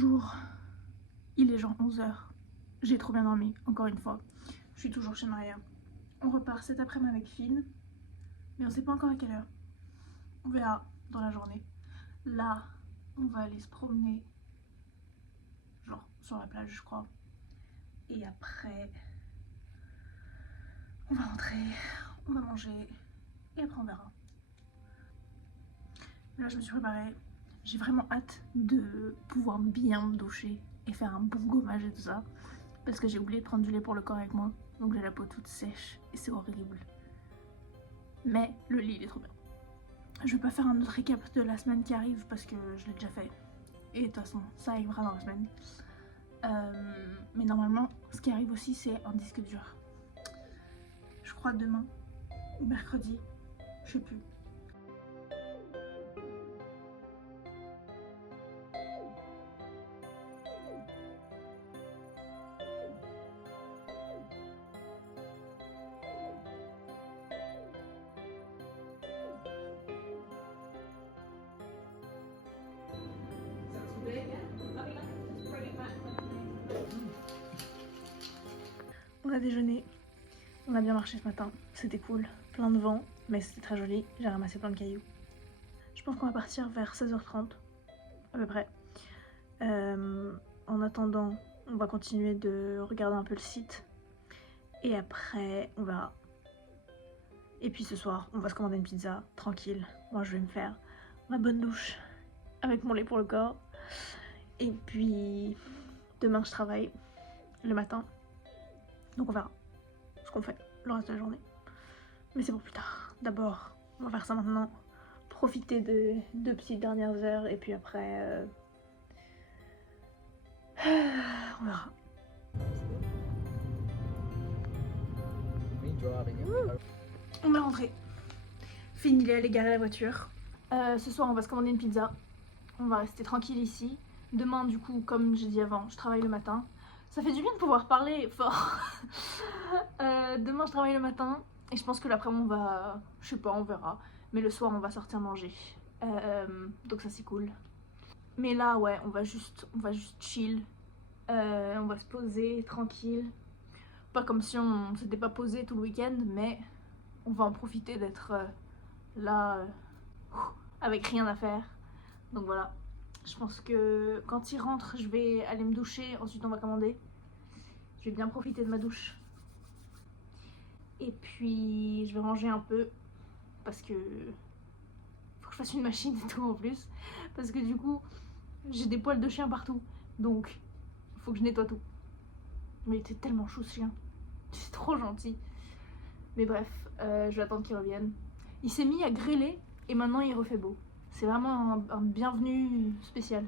Bonjour, il est genre 11h. J'ai trop bien dormi, encore une fois. Je suis toujours chez Maria. On repart cet après-midi avec Finn, mais on sait pas encore à quelle heure. On verra dans la journée. Là, on va aller se promener, genre sur la plage, je crois. Et après, on va rentrer, on va manger, et après on verra. Là, je me suis préparée. J'ai vraiment hâte de pouvoir bien me doucher et faire un bon gommage et tout ça. Parce que j'ai oublié de prendre du lait pour le corps avec moi. Donc j'ai la peau toute sèche et c'est horrible. Mais le lit il est trop bien. Je vais pas faire un autre récap de la semaine qui arrive parce que je l'ai déjà fait. Et de toute façon ça arrivera dans la semaine. Mais normalement ce qui arrive aussi c'est un disque dur. Je crois demain ou mercredi, je sais plus. On a déjeuné, on a bien marché ce matin, c'était cool, plein de vent, mais c'était très joli, j'ai ramassé plein de cailloux. Je pense qu'on va partir vers 16h30, à peu près. En attendant, on va continuer de regarder un peu le site, et après on verra. Et puis ce soir, on va se commander une pizza, tranquille. Moi je vais me faire ma bonne douche, avec mon lait pour le corps. Et puis demain je travaille le matin. Donc on verra ce qu'on fait le reste de la journée. Mais c'est pour plus tard. D'abord, on va faire ça maintenant. Profiter de deux petites dernières heures et puis après... on verra. On est rentré. Finn, il est allé garer la voiture. Ce soir, on va se commander une pizza. On va rester tranquille ici. Demain, du coup, comme j'ai dit avant, je travaille le matin. Ça fait du bien de pouvoir parler fort. Demain, je travaille le matin. Et je pense que l'après-midi, on va... Je sais pas, on verra. Mais le soir, on va sortir manger. Donc ça, c'est cool. Mais là, ouais, on va juste chill. On va se poser tranquille. Pas comme si on s'était pas posé tout le week-end, mais on va en profiter d'être là avec rien à faire. Donc voilà. Je pense que quand il rentre, je vais aller me doucher. Ensuite, on va commander. Je vais bien profiter de ma douche. Et puis, je vais ranger un peu. Parce que... faut que je fasse une machine et tout en plus. Parce que du coup, j'ai des poils de chien partout. Donc, faut que je nettoie tout. Mais il était tellement chou ce chien. C'est trop gentil. Mais bref, je vais attendre qu'il revienne. Il s'est mis à grêler et maintenant il refait beau. C'est vraiment un bienvenu spécial.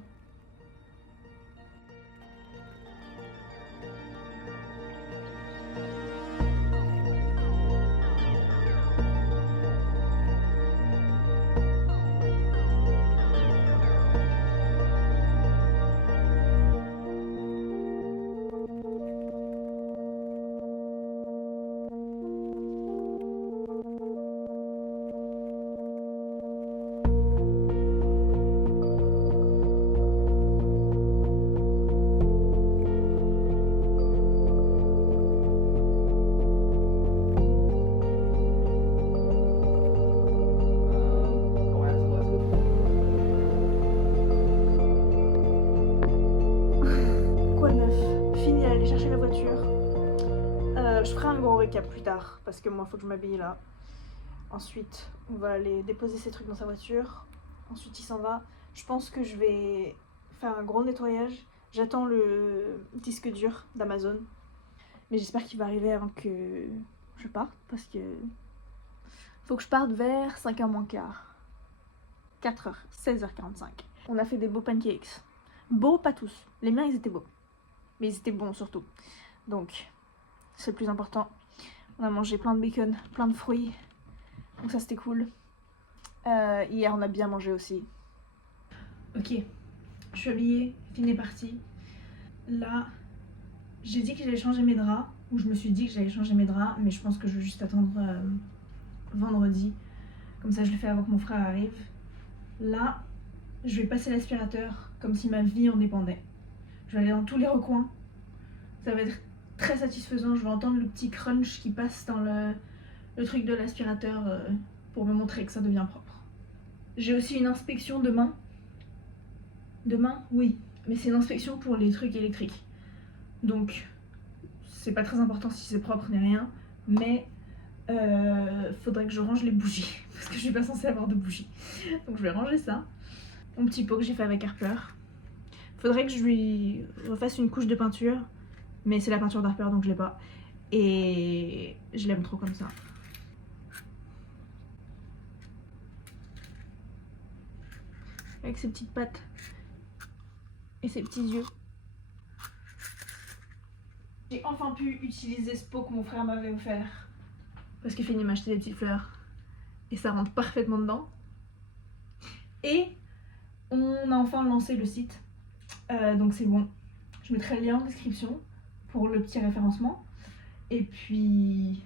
Je ferai un gros récap plus tard parce que moi faut que je m'habille là. Ensuite on va aller déposer ses trucs dans sa voiture. Ensuite il s'en va. Je pense que je vais faire un gros nettoyage. J'attends le disque dur d'Amazon. Mais j'espère qu'il va arriver avant que je parte parce que faut que je parte vers 5h moins quart. 4h, 16h45. On a fait des beaux pancakes. Beaux, pas tous. Les miens ils étaient beaux. Mais ils étaient bons surtout. Donc c'est le plus important. On a mangé plein de bacon, plein de fruits. Donc ça c'était cool. Hier on a bien mangé aussi. Ok, je suis habillée, Finn est parti. Là, j'ai dit que j'allais changer mes draps. Ou je me suis dit que j'allais changer mes draps. Mais je pense que je vais juste attendre vendredi. Comme ça je le fais avant que mon frère arrive. Là, je vais passer l'aspirateur comme si ma vie en dépendait. Je vais aller dans tous les recoins. Ça va être très satisfaisant. Je vais entendre le petit crunch qui passe dans le truc de l'aspirateur pour me montrer que ça devient propre. J'ai aussi une inspection demain. Demain? Oui. Mais c'est une inspection pour les trucs électriques. Donc, c'est pas très important si c'est propre ni rien. Mais faudrait que je range les bougies. Parce que je suis pas censée avoir de bougies. Donc je vais ranger ça. Mon petit pot que j'ai fait avec Harper. Faudrait que je lui refasse une couche de peinture. Mais c'est la peinture d'Harper donc je l'ai pas. Et je l'aime trop comme ça. Avec ses petites pattes. Et ses petits yeux. J'ai enfin pu utiliser ce pot que mon frère m'avait offert. Parce qu'il finit de m'acheter des petites fleurs. Et ça rentre parfaitement dedans. Et on a enfin lancé le site. Donc c'est bon. Je mettrai le lien en description pour le petit référencement. Et puis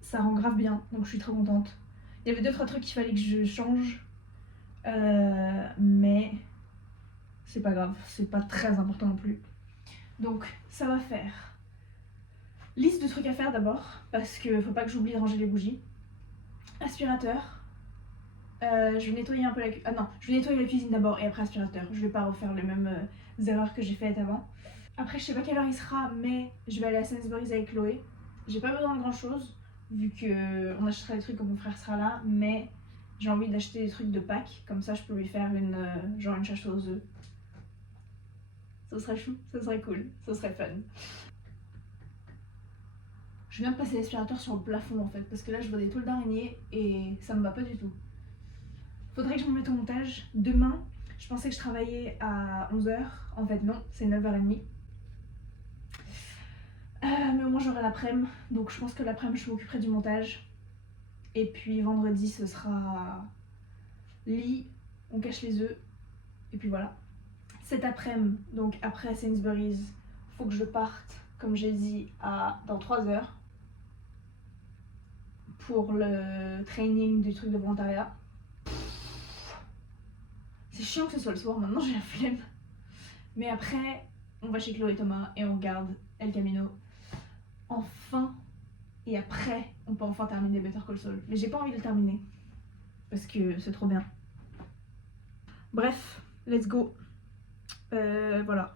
ça rend grave bien. Donc je suis très contente. Il y avait 2-3 trucs qu'il fallait que je change. Mais c'est pas grave. C'est pas très important non plus. Donc ça va faire liste de trucs à faire d'abord. Parce que faut pas que j'oublie de ranger les bougies. Aspirateur. Je vais nettoyer un peu la cuisine. Ah non, je vais nettoyer la cuisine d'abord et après aspirateur. Je vais pas refaire les mêmes erreurs que j'ai faites avant. Après, je sais pas quelle heure il sera, mais je vais aller à Sainsbury's avec Chloé. J'ai pas besoin de grand chose, vu qu'on achètera des trucs quand mon frère sera là, mais j'ai envie d'acheter des trucs de Pâques. Comme ça, je peux lui faire genre une chasse aux œufs. Ça serait chou, ça serait cool, ça serait fun. Je viens de passer l'aspirateur sur le plafond en fait, parce que là je vois des tôles d'araignée et ça me va pas du tout. Faudrait que je me mette au montage. Demain, je pensais que je travaillais à 11h. En fait, non, c'est 9h30. Mais au moins, j'aurai l'après-midi. Donc, je pense que l'après-midi, je m'occuperai du montage. Et puis, vendredi, ce sera lit, on cache les œufs. Et puis voilà. Cet après-midi, donc après Sainsbury's, faut que je parte, comme j'ai dit, dans 3h. Pour le training du truc de volontariat. C'est chiant que ce soit le soir, maintenant j'ai la flemme. Mais après, on va chez Chloé et Thomas et on regarde El Camino. Enfin, et après, on peut enfin terminer Better Call Saul. Mais j'ai pas envie de le terminer. Parce que c'est trop bien. Bref, let's go. Voilà.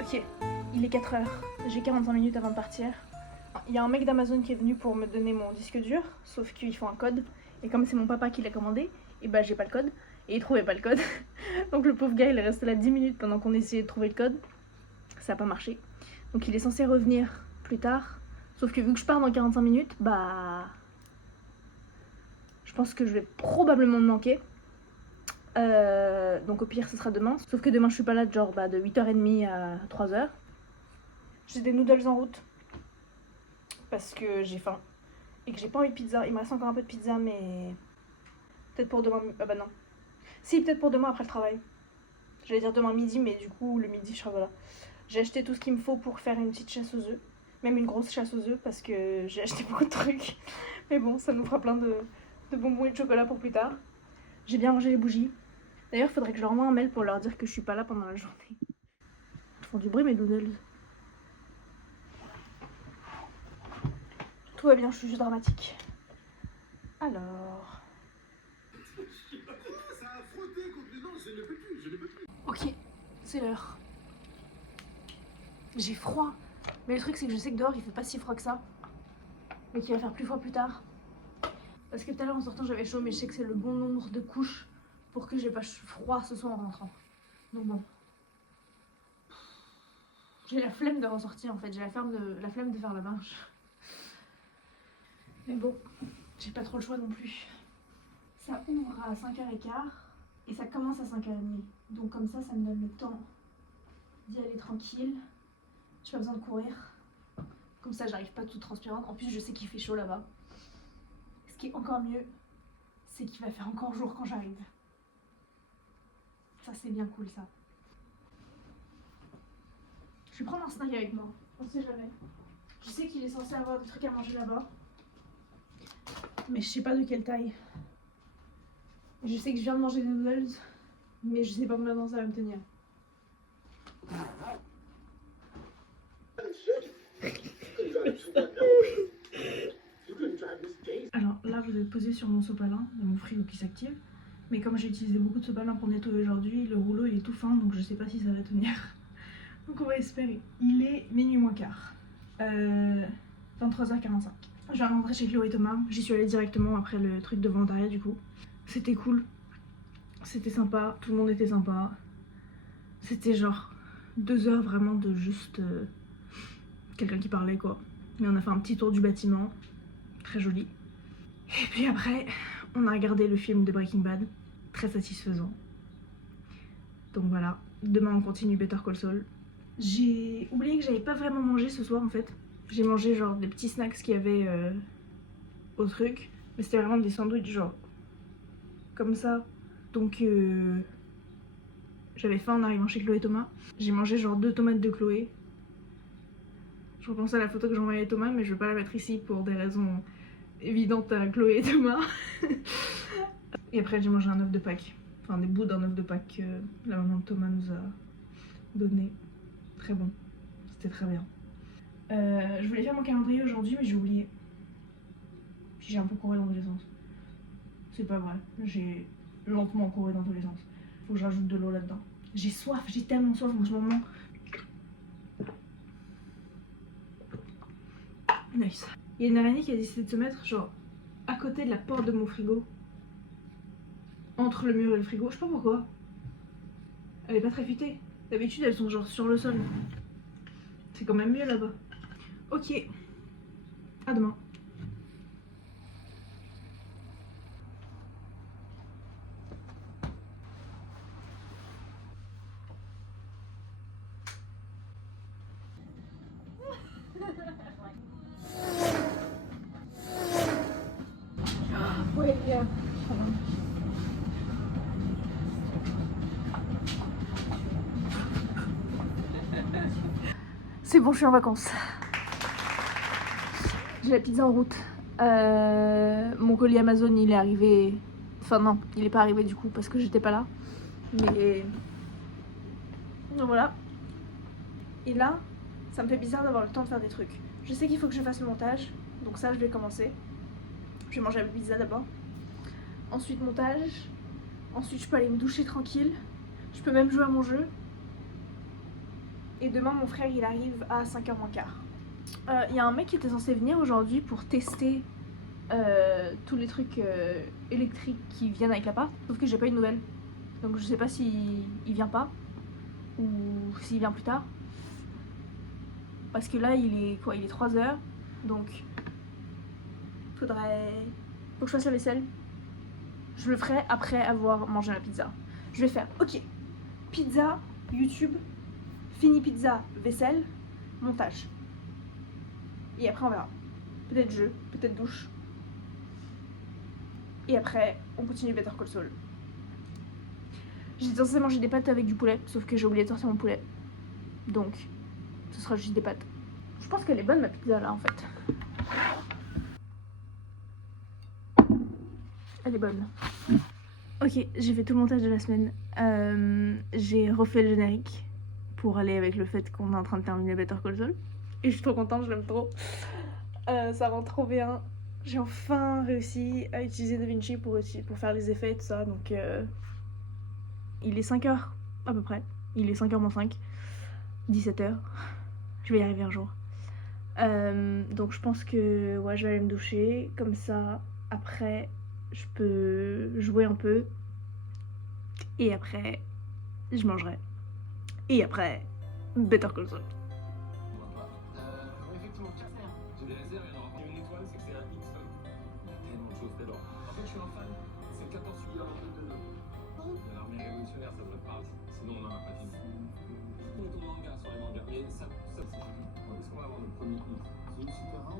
Ok, il est 4h, j'ai 45 minutes avant de partir. Il y a un mec d'Amazon qui est venu pour me donner mon disque dur, sauf qu'il faut un code. Et comme c'est mon papa qui l'a commandé, et bah j'ai pas le code. Et il trouvait pas le code. Donc le pauvre gars il est resté là 10 minutes pendant qu'on essayait de trouver le code. Ça a pas marché. Donc il est censé revenir plus tard. Sauf que vu que je pars dans 45 minutes, bah... je pense que je vais probablement me manquer. Donc au pire ce sera demain. Sauf que demain je suis pas là genre de 8h30 à 3h. J'ai des noodles en route. Parce que j'ai faim. Et que j'ai pas envie de pizza. Il me reste encore un peu de pizza mais... peut-être pour demain... Ah bah non. Si, peut-être pour demain après le travail. J'allais dire demain midi mais du coup le midi je serai là. J'ai acheté tout ce qu'il me faut pour faire une petite chasse aux œufs. Même une grosse chasse aux œufs parce que j'ai acheté beaucoup de trucs. Mais bon, ça nous fera plein de bonbons et de chocolat pour plus tard. J'ai bien rangé les bougies. D'ailleurs, il faudrait que je leur envoie un mail pour leur dire que je suis pas là pendant la journée. Ils font du bruit mes noodles. Tout va bien, je suis juste dramatique. Alors... ça a frotté contre le... Non, je ne peux plus, je ne peux plus. Ok, c'est l'heure. J'ai froid. Mais le truc c'est que je sais que dehors il fait pas si froid que ça. Mais qu'il va faire plus froid plus tard. Parce que tout à l'heure en sortant j'avais chaud mais je sais que c'est le bon nombre de couches pour que j'ai pas froid ce soir en rentrant. Donc bon. J'ai la flemme de ressortir en fait, j'ai la flemme de faire la marche. Mais bon, j'ai pas trop le choix non plus. Ça ouvre à 5h15. Et ça commence à 5h30. Donc comme ça me donne le temps d'y aller tranquille. J'ai pas besoin de courir. Comme ça, j'arrive pas toute transpirante. En plus, je sais qu'il fait chaud là-bas. Ce qui est encore mieux, c'est qu'il va faire encore jour quand j'arrive. Ça, c'est bien cool, ça. Je vais prendre un snack avec moi. On sait jamais. Je sais qu'il est censé avoir des trucs à manger là-bas. Mais je sais pas de quelle taille. Je sais que je viens de manger des noodles. Mais je sais pas combien de temps ça va me tenir. Alors là, vous êtes posé sur mon sopalin, il y a mon frigo qui s'active. Mais comme j'ai utilisé beaucoup de sopalin pour nettoyer aujourd'hui, le rouleau il est tout fin, donc je sais pas si ça va tenir. Donc on va espérer. Il est minuit moins quart. 23h45. Je viens de rentrer chez Chloé et Thomas. J'y suis allée directement après le truc de volontariat du coup. C'était cool. C'était sympa. Tout le monde était sympa. C'était genre 2 heures vraiment de juste quelqu'un qui parlait quoi. Mais on a fait un petit tour du bâtiment. Très joli. Et puis après, on a regardé le film de Breaking Bad. Très satisfaisant. Donc voilà. Demain on continue Better Call Saul. J'ai oublié que j'avais pas vraiment mangé ce soir en fait. J'ai mangé genre des petits snacks qu'il y avait au truc. Mais c'était vraiment des sandwichs genre comme ça. Donc j'avais faim en arrivant chez Chloé et Thomas. J'ai mangé genre 2 tomates de Chloé. Je repense à la photo que j'ai envoyée à Thomas, mais je vais pas la mettre ici pour des raisons évidentes à Chloé et Thomas. Et après j'ai mangé un œuf de Pâques. Enfin des bouts d'un œuf de Pâques que la maman de Thomas nous a donné. Très bon. C'était très bien. Je voulais faire mon calendrier aujourd'hui mais j'ai oublié. Puis j'ai un peu couru dans tous les sens. C'est pas vrai, j'ai lentement couru dans tous les sens. Faut que je rajoute de l'eau là-dedans. J'ai soif, j'ai tellement soif en ce moment. Nice. Il y a une araignée qui a décidé de se mettre genre à côté de la porte de mon frigo. Entre le mur et le frigo, je sais pas pourquoi. Elle est pas très futée. D'habitude elles sont genre sur le sol. C'est quand même mieux là-bas. Ok. À demain. Ouais, yeah. C'est bon, je suis en vacances. J'ai la pizza en route. Mon colis Amazon, il est arrivé. Enfin, non, il est pas arrivé du coup parce que j'étais pas là. Mais. Donc voilà. Et là, ça me fait bizarre d'avoir le temps de faire des trucs. Je sais qu'il faut que je fasse le montage. Donc, ça, je vais commencer. Je vais manger la pizza d'abord. Ensuite, montage. Ensuite, je peux aller me doucher tranquille. Je peux même jouer à mon jeu. Et demain, mon frère, il arrive à 5h moins quart. Il y a un mec qui était censé venir aujourd'hui pour tester tous les trucs électriques qui viennent avec l'appart. Sauf que j'ai pas eu de nouvelles. Donc je sais pas s'il vient pas ou s'il vient plus tard. Parce que là il est quoi? Il est 3h. Donc faut que je fasse la vaisselle. Je le ferai après avoir mangé la pizza. Je vais faire ok, pizza, YouTube, fini pizza, vaisselle, montage. Et après on verra. Peut-être jeu, peut-être douche. Et après on continue Better Call Saul. J'étais censée manger des pâtes avec du poulet, sauf que j'ai oublié de sortir mon poulet. Donc ce sera juste des pâtes. Je pense qu'elle est bonne ma pizza là en fait. Elle est bonne. Ok, j'ai fait tout le montage de la semaine. J'ai refait le générique pour aller avec le fait qu'on est en train de terminer Better Call Saul. Et je suis trop contente, je l'aime trop. Ça rend trop bien. J'ai enfin réussi à utiliser DaVinci pour faire les effets et tout ça. Donc il est 5h à peu près. Il est 5h moins 5. 17h. Je vais y arriver un jour. Donc je pense que ouais, je vais aller me doucher. Comme ça, après, je peux jouer un peu. Et après, je mangerai. Et après, Better Call Saul. Effectivement, j'ai des réserves, il y en aura une étoile, c'est que c'est un X. Il y a tellement de choses dedans. En fait, je suis un fan, c'est le 14 juillet en 2022. L'armée révolutionnaire, ça devrait te parler. Sinon, on n'en a pas fini. Mais ton manga sur les mangas. Mais ça c'est tout. Est-ce qu'on va avoir notre premier hit? C'est une super rare,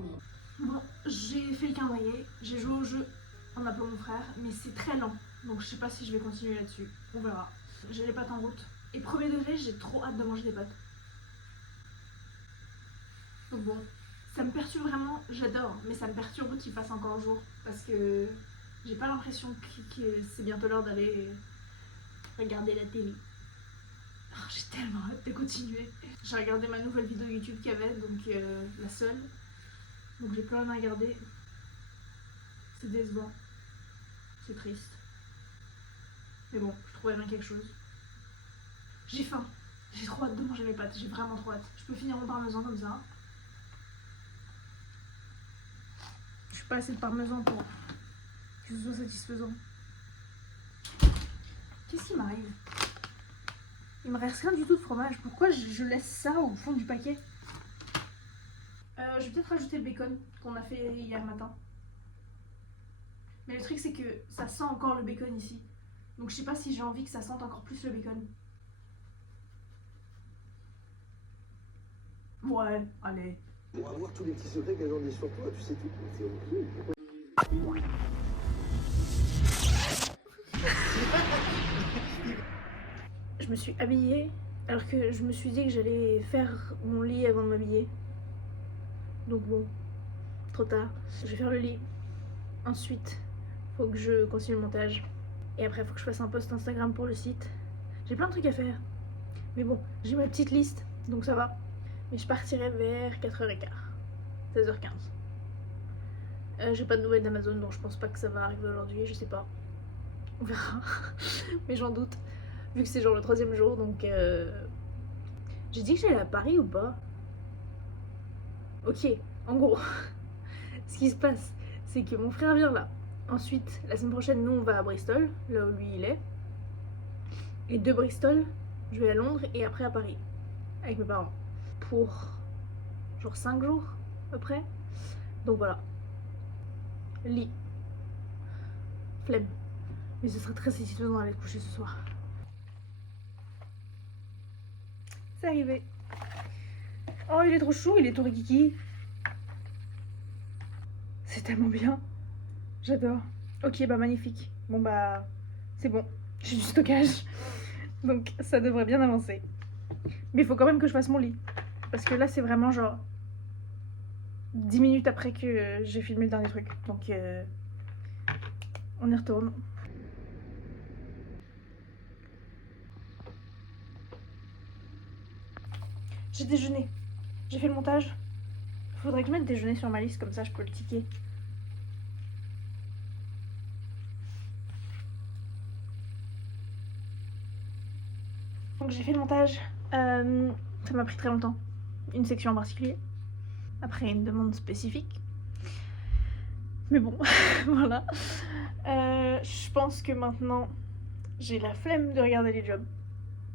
Bon, j'ai fait le calendrier, j'ai joué au jeu en appelant mon frère, mais c'est très lent. Donc je sais pas si je vais continuer là-dessus. On verra. J'ai les pâtes en route. Et premier degré, j'ai trop hâte de manger des pâtes. Donc bon, ça me perturbe vraiment, j'adore, mais ça me perturbe qu'il fasse encore jour. Parce que j'ai pas l'impression que c'est bientôt l'heure d'aller regarder la télé. Oh, j'ai tellement hâte de continuer. J'ai regardé ma nouvelle vidéo YouTube qu'il y avait, donc la seule. Donc j'ai plus rien à regarder. C'est décevant. C'est triste. Mais bon, je trouverai bien quelque chose. J'ai faim. J'ai trop hâte de manger mes pâtes. J'ai vraiment trop hâte. Je peux finir mon parmesan comme ça. Je suis pas assez de parmesan pour que ce soit satisfaisant. Qu'est-ce qui m'arrive? Il me reste rien du tout de fromage. Pourquoi je laisse ça au fond du paquet? Je vais peut-être rajouter le bacon qu'on a fait hier matin. Mais le truc c'est que ça sent encore le bacon ici. Donc je sais pas si j'ai envie que ça sente encore plus le bacon. Ouais, allez. On va voir tous les petits secrets qu'elle en dit sur toi, tu sais tout. C'est horrible. Je me suis habillée alors que je me suis dit que j'allais faire mon lit avant de m'habiller. Donc bon, trop tard. Je vais faire le lit. Ensuite, faut que je continue le montage. Et après, faut que je fasse un post Instagram pour le site. J'ai plein de trucs à faire. Mais bon, j'ai ma petite liste, donc ça va. Mais je partirai vers 4h15, 16h15. J'ai pas de nouvelles d'Amazon, donc je pense pas que ça va arriver aujourd'hui, je sais pas. On verra. Mais j'en doute. Vu que c'est genre le 3e jour, donc j'ai dit que j'allais à Paris ou pas? Ok, en gros, ce qui se passe, c'est que mon frère vient là. Ensuite, la semaine prochaine, nous on va à Bristol, là où lui il est. Et de Bristol, je vais à Londres et après à Paris, avec mes parents. Pour genre 5 jours, à peu près. Donc voilà. Lit. Flemme. Mais ce serait très satisfaisant d'aller coucher ce soir. C'est arrivé. Oh, il est trop chou, il est tout rikiki. C'est tellement bien. J'adore. Ok, bah magnifique. Bon bah, c'est bon. J'ai du stockage. Donc ça devrait bien avancer. Mais il faut quand même que je fasse mon lit. Parce que là, c'est vraiment genre 10 minutes après que j'ai filmé le dernier truc. Donc on y retourne. J'ai déjeuné. J'ai fait le montage. Faudrait que je mette déjeuner sur ma liste, comme ça je peux le ticker. Donc j'ai fait le montage. Ça m'a pris très longtemps. Une section en particulier. Après une demande spécifique. Mais bon, voilà. Je pense que maintenant j'ai la flemme de regarder les jobs.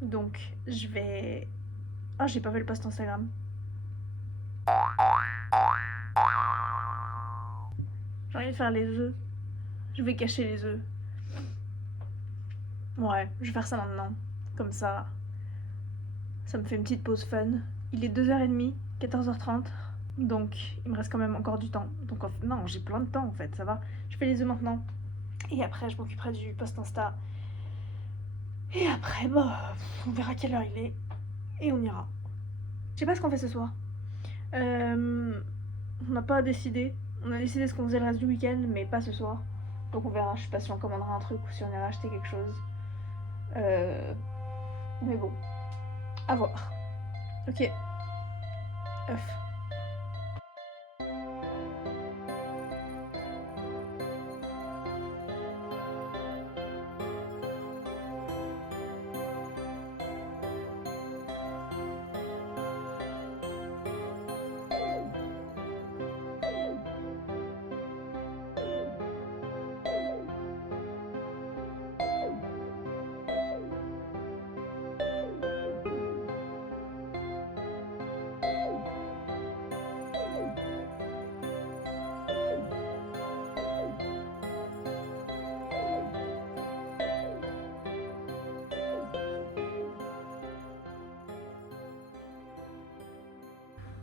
Donc je vais... Ah, j'ai pas fait le post Instagram. J'ai envie de faire les œufs. Je vais cacher les œufs. Ouais, je vais faire ça maintenant. Comme ça, ça me fait une petite pause fun. Il est 2h30, 14h30. Donc, il me reste quand même encore du temps. Donc, non, j'ai plein de temps en fait, ça va. Je fais les œufs maintenant. Et après, je m'occuperai du post Insta. Et après, bah, on verra quelle heure il est. Et on ira. Je sais pas ce qu'on fait ce soir. On n'a pas décidé. On a décidé ce qu'on faisait le reste du week-end, mais pas ce soir. Donc on verra. Je sais pas si on commandera un truc ou si on ira acheter quelque chose. Mais bon, à voir. Ok. Œuf.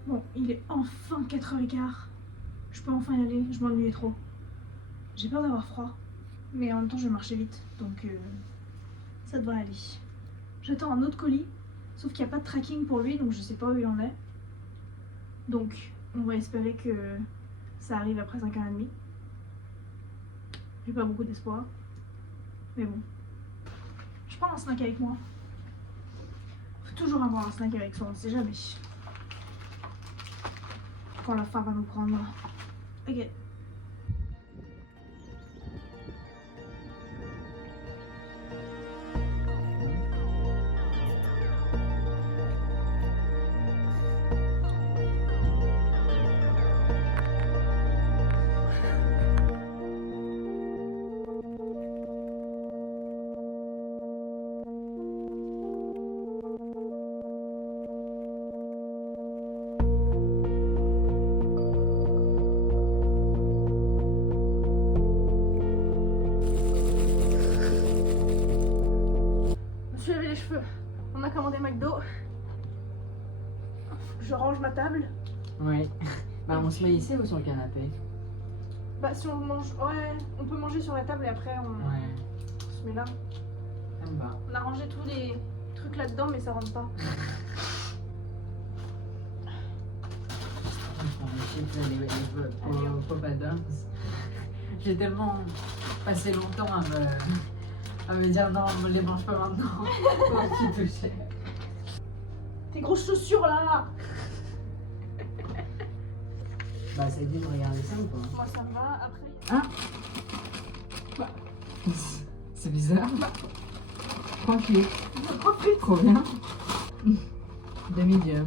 Bon, il est enfin 4h15. Je peux enfin y aller, je m'ennuyais trop. J'ai peur d'avoir froid, mais en même temps je vais marcher vite, donc ça devrait aller. J'attends un autre colis, sauf qu'il n'y a pas de tracking pour lui, donc je sais pas où il en est. Donc on va espérer que ça arrive après 5h30. J'ai pas beaucoup d'espoir, mais bon. Je prends un snack avec moi. Faut toujours avoir un snack avec soi, on sait jamais. Quand la faim va nous prendre. Ok. Je vais laver les cheveux. On a commandé McDo. Je range ma table. Oui. Bah on se met ici ou sur le canapé? Bah si on mange, ouais, on peut manger sur la table et après on Ouais. se met là. Ça me va. On a rangé tous les trucs là-dedans mais ça rentre pas. On prend les chips, les Papa Dogs. J'ai tellement passé longtemps à me dire non, on les mange pas maintenant. Pour t'y toucher. Tes grosses chaussures là. Bah ça dit de regarder ça ou pas? Moi ça me va, après... Ah bah, c'est bizarre. Tranquille. Trop bien. Demi-dieu.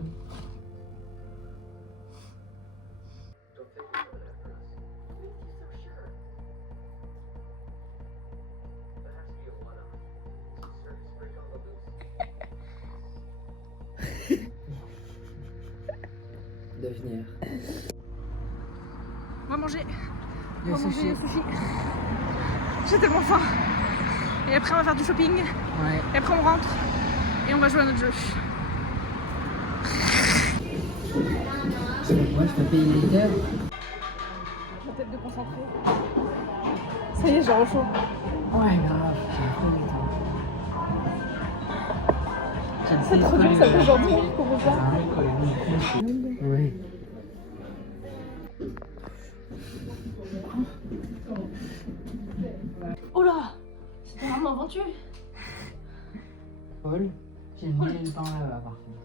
Devenir. On va manger. Le sushi. J'ai tellement faim. Et après on va faire du shopping. Ouais. Et après on rentre. Et on va jouer à notre jeu. Moi je peux payer les heures. La tête de concentré. Ça y est, j'ai rechaud. Ouais, grave. J'ai pas du temps. C'est trop dur, ça fait genre 10 minutes qu'on veut ça. Oui. Oh là, c'était vraiment aventureux. Paul, j'ai mis le pain là-bas par contre.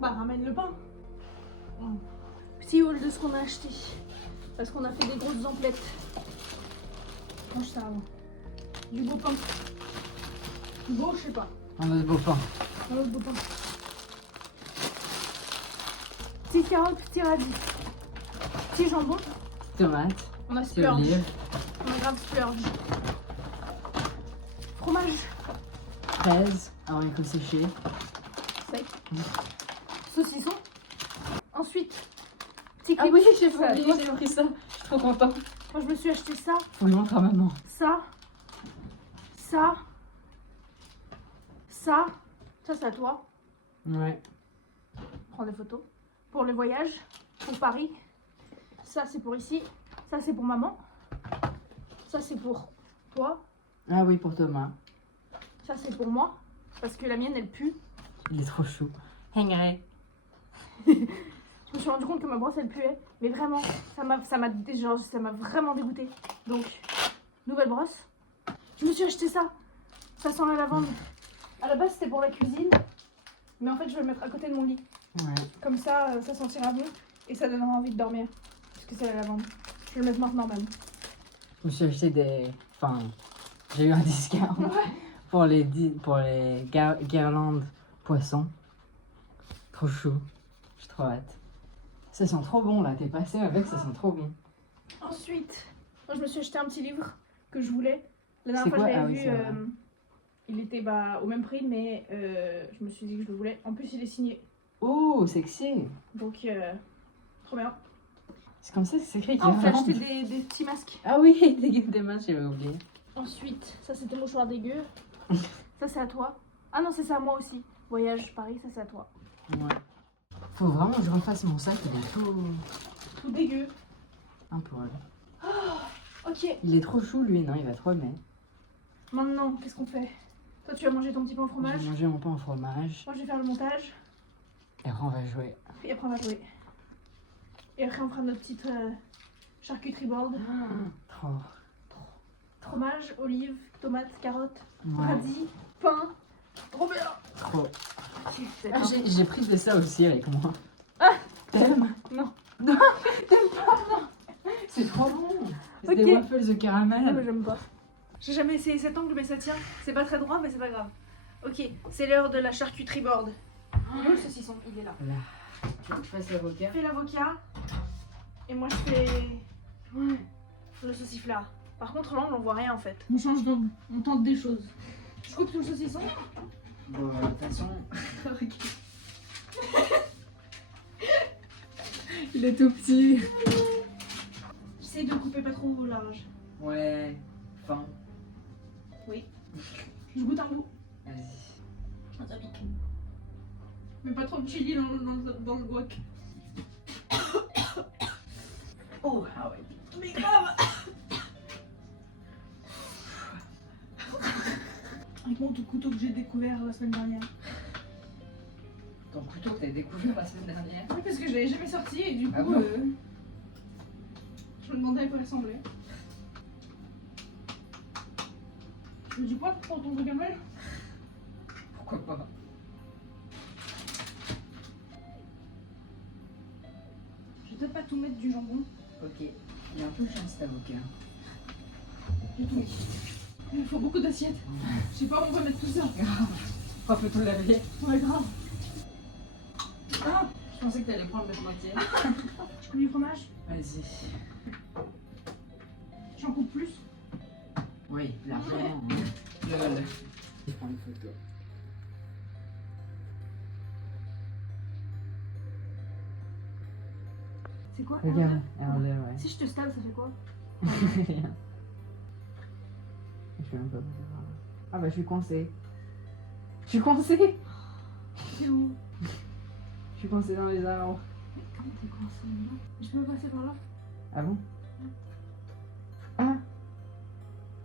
Bah ramène le pain. Petit haul de ce qu'on a acheté. Parce qu'on a fait des grosses emplettes. Mange ça avant. Du beau pain. Beau, je sais pas. Un autre beau pain. Un autre beau pain. Petite carotte, petit radis. Petit jambon. Tomate. On a Petit splurge. olive. On a grave splurge. Fromage Fraise. Haricots séchés. sec. Saucisson. Ensuite, petit Ah clip. oui, j'ai Ça, oublié, j'ai pris ça. Je suis trop contente. Moi, je me suis acheté ça, Faut que je montre à maman. ça, ça, ça. Ça, c'est à toi. Ouais. Prends des photos. Pour le voyage, pour Paris. Ça, c'est pour ici. Ça, c'est pour maman. Ça, c'est pour toi. Ah oui, pour Thomas. Ça, c'est pour moi. Parce que la mienne, elle pue. Il est trop chou. Henry. Je me suis rendu compte que ma brosse, elle puait. Mais vraiment, ça m'a vraiment dégoûté. Donc, nouvelle brosse. Je me suis acheté ça. Ça sent la lavande. À la base, c'était pour la cuisine. Mais en fait, je vais le mettre à côté de mon lit. Ouais. Comme ça, ça sentira bon. Et ça donnera envie de dormir. Parce que c'est la lavande. Je vais le mettre maintenant même. Je me suis acheté des... Enfin, j'ai eu un discount pour les guirlandes poissons. Trop chou. J'ai trop hâte. Ça sent trop bon là, t'es passé avec, ça sent trop bon. Ensuite, moi, je me suis acheté un petit livre que je voulais. La C'est dernière fois, quoi? je l'avais Ah oui, vu. c'est vrai. Il était au même prix, mais je me suis dit que je le voulais. En plus, il est signé. Oh, sexy. Donc, trop bien. C'est comme ça que c'est écrit. Ah, on peut guirlande. acheter des petits masques. Ah oui, des masques, j'avais oublié. Ensuite, ça c'était mouchoir dégueu. Ça c'est à toi. Ah non, c'est ça à moi aussi. Voyage Paris, ça c'est à toi. Ouais. Faut vraiment que je refasse mon sac, il est Tout dégueu. un poil. Ok, Il est trop chou lui, non, il va trop aimer. maintenant, qu'est-ce qu'on fait? Toi, tu vas manger ton petit pain au Je fromage. vais manger mon pain au fromage Moi, je vais faire le montage. et après on va jouer. Et après, on va jouer. Et après, on fera notre petite charcuterie board. Trop. Fromage, olives, tomates, carottes, Ouais, radis, pain. Trop bien. trop. Ok, c'est Ah, pas- j'ai pris de ça aussi avec moi. Ah. T'aimes? Non. Non, t'aimes pas? C'est trop bon. C'est des Ok. waffles de Non, mais caramel. j'aime pas. J'ai jamais essayé cet angle, mais ça tient. C'est pas très droit, mais c'est pas grave. Ok, c'est l'heure de la charcuterie board. Il est où le saucisson? Il est là. Là. Tu veux que je fasse l'avocat? Je fais l'avocat. Et moi, je fais le sauciflard. Par contre, là, on n'en voit rien en fait. On change d'angle. On tente des choses. Je coupe tout le saucisson. Bon, de toute façon, Ok. il est tout petit. J'essaie de couper pas trop large. Ouais, fin. Je goûte un bout. Vas-y. Ça pique. Mais pas trop de chili dans le guac. Oh, ah ouais. Mais grave. Avec mon tout couteau que j'ai découvert la semaine dernière. Ton couteau que t'as découvert la semaine dernière. Oui, parce que je l'avais jamais sorti et du coup, Ah bon je me demandais à quoi il ressemblait. Tu veux du poivre pour ton guacamole? Pourquoi pas? Je vais peut-être pas tout mettre du jambon. Ok. Il est un peu chiant cet avocat. J'ai tout mis. Il me faut beaucoup d'assiettes. Je sais pas où on va mettre tout ça. On peut tout laver. Ouais, grave. Ah, je pensais que t'allais prendre la moitié. Je coupe du fromage. Vas-y. J'en coupe plus. Oui, largement. Lol. Je prends une photo. C'est quoi? Regarde, alors là, ouais. Si je te stab, ça fait quoi? Rien. Je suis un peu. Ah bah je suis coincée. Je suis coincée. C'est où? Je suis coincée dans les arbres. Mais comment t'es coincé là? Je peux passer par là? Ah bon? Ah.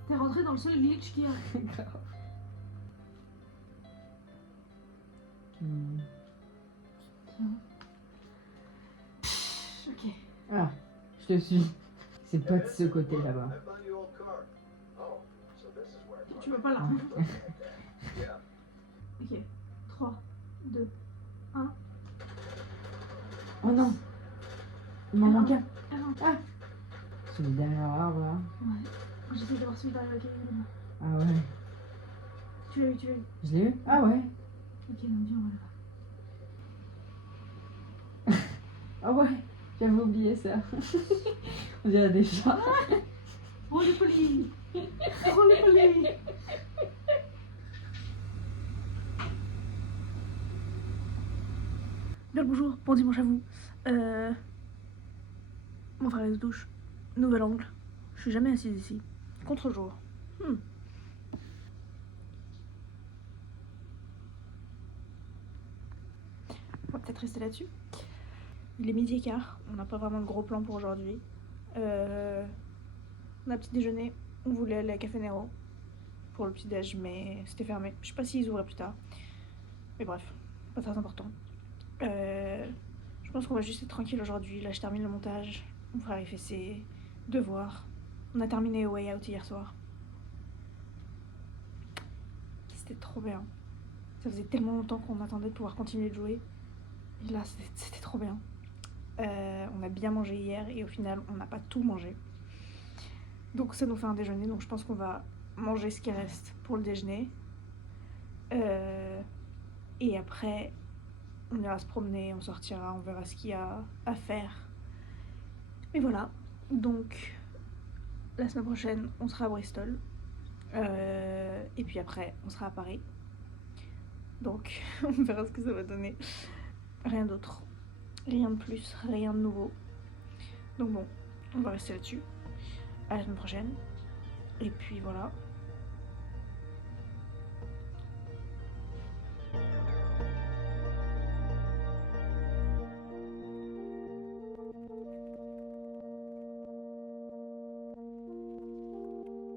T'es rentré dans le seul glitch qu'il y a. Grave. Hmm. Ok. Ah, je te suis. C'est pas de ce côté là-bas. I found your old car. Oh, so this is where it Tu vas pas là. Yeah. Ok. 3, 2, 1. Oh non. Il m'en manque un. Ah, Celui derrière l'arbre là. ouais. J'essaie d'avoir celui derrière lequel il est là. Ah ouais. Tu l'as eu, tu l'as eu. Je l'ai eu? Ah ouais. Ok, non, viens, on va là. Ah ouais. J'avais oublié ça. On dirait des chats. Oh le poli. Oh le poli. Bien le bonjour, bon dimanche à vous. Mon frère il se douche. Nouvel angle. Je suis jamais assise ici. Contre-jour. On va peut-être rester là-dessus. Il est 12h15. On n'a pas vraiment de gros plan pour aujourd'hui. On a petit déjeuner. On voulait aller à Café Nero pour le petit déj, mais c'était fermé. Je sais pas s'ils ouvraient plus tard. Mais bref, pas très important. Je pense qu'on va juste être tranquille aujourd'hui. Là, je termine le montage. Mon frère il fait ses devoirs. On a terminé Way Out hier soir. C'était trop bien. Ça faisait tellement longtemps qu'on attendait de pouvoir continuer de jouer. Et là, c'était trop bien. On a bien mangé hier et au final, on n'a pas tout mangé. Donc ça nous fait un déjeuner. Donc je pense qu'on va manger ce qui reste pour le déjeuner. Et après, on ira se promener, on sortira, on verra ce qu'il y a à faire. Et voilà. Donc la semaine prochaine, on sera à Bristol. Et puis après, on sera à Paris. Donc on verra ce que ça va donner. Rien d'autre. Rien de plus, rien de nouveau. Donc bon, on va rester là-dessus. À la semaine prochaine. Et puis voilà.